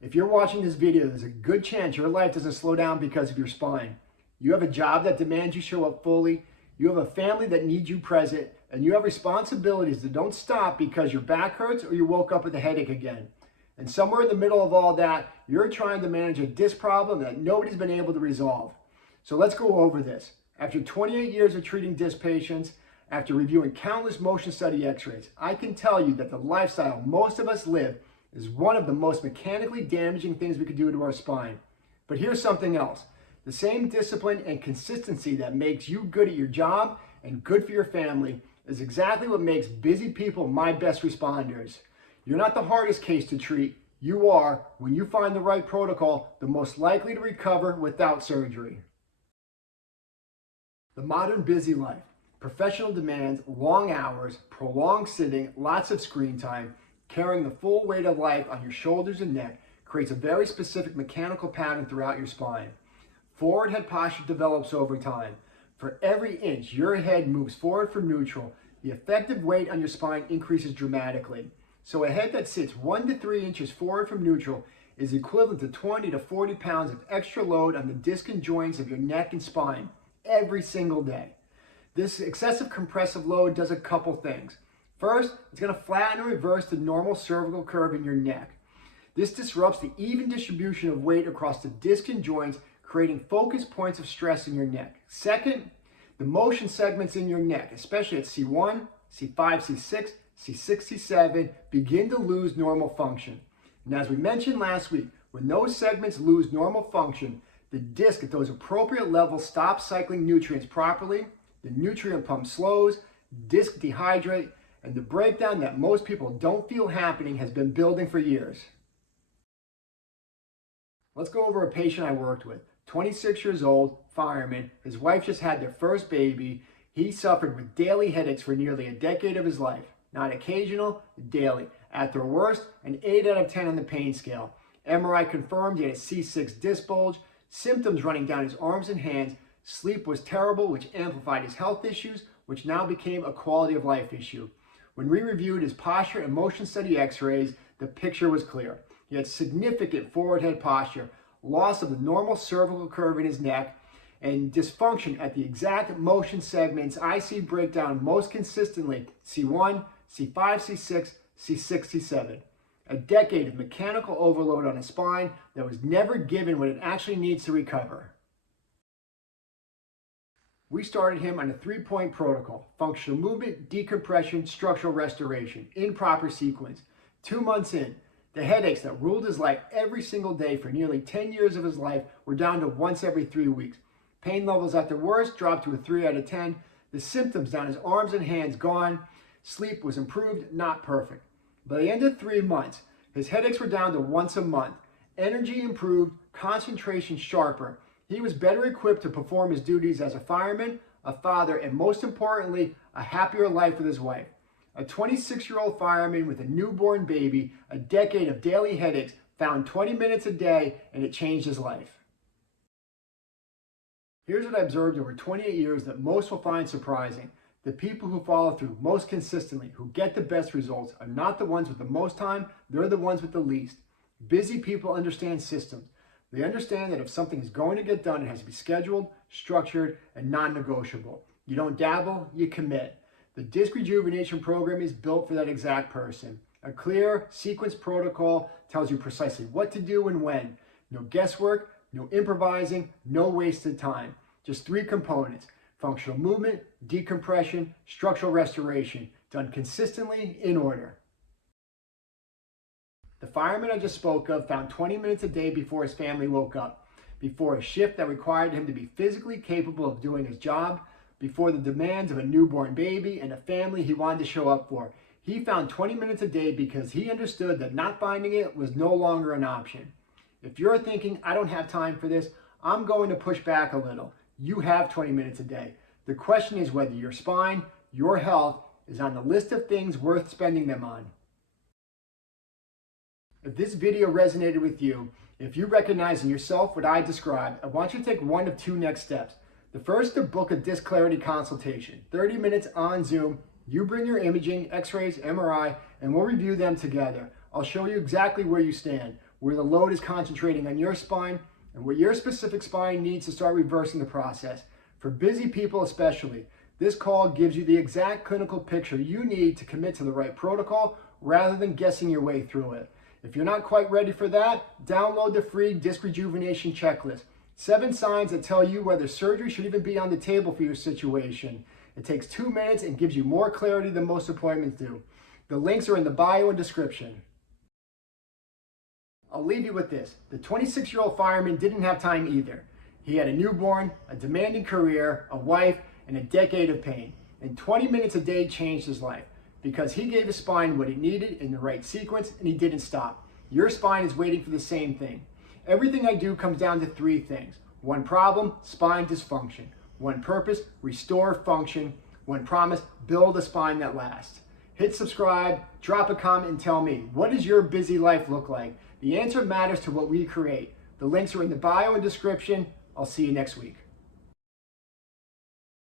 If you're watching this video, there's a good chance your life doesn't slow down because of your spine. You have a job that demands you show up fully, you have a family that needs you present, and you have responsibilities that don't stop because your back hurts or you woke up with a headache again. And somewhere in the middle of all that, you're trying to manage a disc problem that nobody's been able to resolve. So let's go over this. After 28 years of treating disc patients, after reviewing countless motion study x-rays, I can tell you that the lifestyle most of us live is one of the most mechanically damaging things we could do to our spine. But here's something else. The same discipline and consistency that makes you good at your job and good for your family is exactly what makes busy people my best responders. You're not the hardest case to treat. You are, when you find the right protocol, the most likely to recover without surgery. The modern busy life, professional demands, long hours, prolonged sitting, lots of screen time, carrying the full weight of life on your shoulders and neck creates a very specific mechanical pattern throughout your spine. Forward head posture develops over time. For every inch your head moves forward from neutral, the effective weight on your spine increases dramatically. So a head that sits 1 to 3 inches forward from neutral is equivalent to 20 to 40 pounds of extra load on the disc and joints of your neck and spine every single day. This excessive compressive load does a couple things. First, it's going to flatten and reverse the normal cervical curve in your neck. This disrupts the even distribution of weight across the disc and joints, creating focus points of stress in your neck. Second, the motion segments in your neck, especially at C1, C5, C6, C6, C7, begin to lose normal function. And as we mentioned last week, when those segments lose normal function, the disc at those appropriate levels stops cycling nutrients properly, the nutrient pump slows, disc dehydrate, and the breakdown that most people don't feel happening has been building for years. Let's go over a patient I worked with. 26 years old, fireman. His wife just had their first baby. He suffered with daily headaches for nearly a decade of his life. Not occasional, daily. At their worst, an 8 out of 10 on the pain scale. MRI confirmed he had a C6 disc bulge, symptoms running down his arms and hands. Sleep was terrible, which amplified his health issues, which now became a quality of life issue. When we reviewed his posture and motion study x-rays, the picture was clear. He had significant forward head posture, loss of the normal cervical curve in his neck, and dysfunction at the exact motion segments I see break down most consistently, C1, C5, C6, C6, C7. A decade of mechanical overload on his spine that was never given what it actually needs to recover. We started him on a 3-point protocol: functional movement, decompression, structural restoration, in proper sequence. 2 months in, the headaches that ruled his life every single day for nearly 10 years of his life were down to once every 3 weeks. Pain levels at their worst dropped to a 3 out of 10. The symptoms down his arms and hands gone. Sleep was improved, not perfect. By the end of 3 months, his headaches were down to once a month. Energy improved, concentration sharper. He was better equipped to perform his duties as a fireman, a father, and most importantly, a happier life with his wife. A 26-year-old fireman with a newborn baby, a decade of daily headaches, found 20 minutes a day, and it changed his life. Here's what I observed over 28 years that most will find surprising. The people who follow through most consistently, who get the best results, are not the ones with the most time, they're the ones with the least. Busy people understand systems. They understand that if something is going to get done, it has to be scheduled, structured, and non-negotiable. You don't dabble, you commit. The disc rejuvenation program is built for that exact person. A clear, sequenced protocol tells you precisely what to do and when. No guesswork, no improvising, no wasted time. Just 3 components: functional movement, decompression, structural restoration, done consistently in order. The fireman I just spoke of found 20 minutes a day before his family woke up, before a shift that required him to be physically capable of doing his job, before the demands of a newborn baby and a family he wanted to show up for. He found 20 minutes a day because he understood that not finding it was no longer an option. If you're thinking, I don't have time for this, I'm going to push back a little. You have 20 minutes a day. The question is whether your spine, your health, is on the list of things worth spending them on. If this video resonated with you, if you recognize in yourself what I described, I want you to take one of 2 next steps. The first, to book a disc clarity consultation, 30 minutes on Zoom. You bring your imaging, x-rays, MRI, and we'll review them together. I'll show you exactly where you stand. where the load is concentrating on your spine and where your specific spine needs to start reversing the process. For busy people especially, this call gives you the exact clinical picture you need to commit to the right protocol rather than guessing your way through it. If you're not quite ready for that, download the free Disc Rejuvenation Checklist. 7 signs that tell you whether surgery should even be on the table for your situation. It takes 2 minutes and gives you more clarity than most appointments do. The links are in the bio and description. I'll leave you with this. The 26-year-old fireman didn't have time either. He had a newborn, a demanding career, a wife, and a decade of pain. And 20 minutes a day changed his life because he gave his spine what it needed in the right sequence and he didn't stop. Your spine is waiting for the same thing. Everything I do comes down to 3 things. 1 problem, spine dysfunction. 1 purpose, restore function. 1 promise, build a spine that lasts. Hit subscribe, drop a comment and tell me, what does your busy life look like? The answer matters to what we create. The links are in the bio and description. I'll see you next week.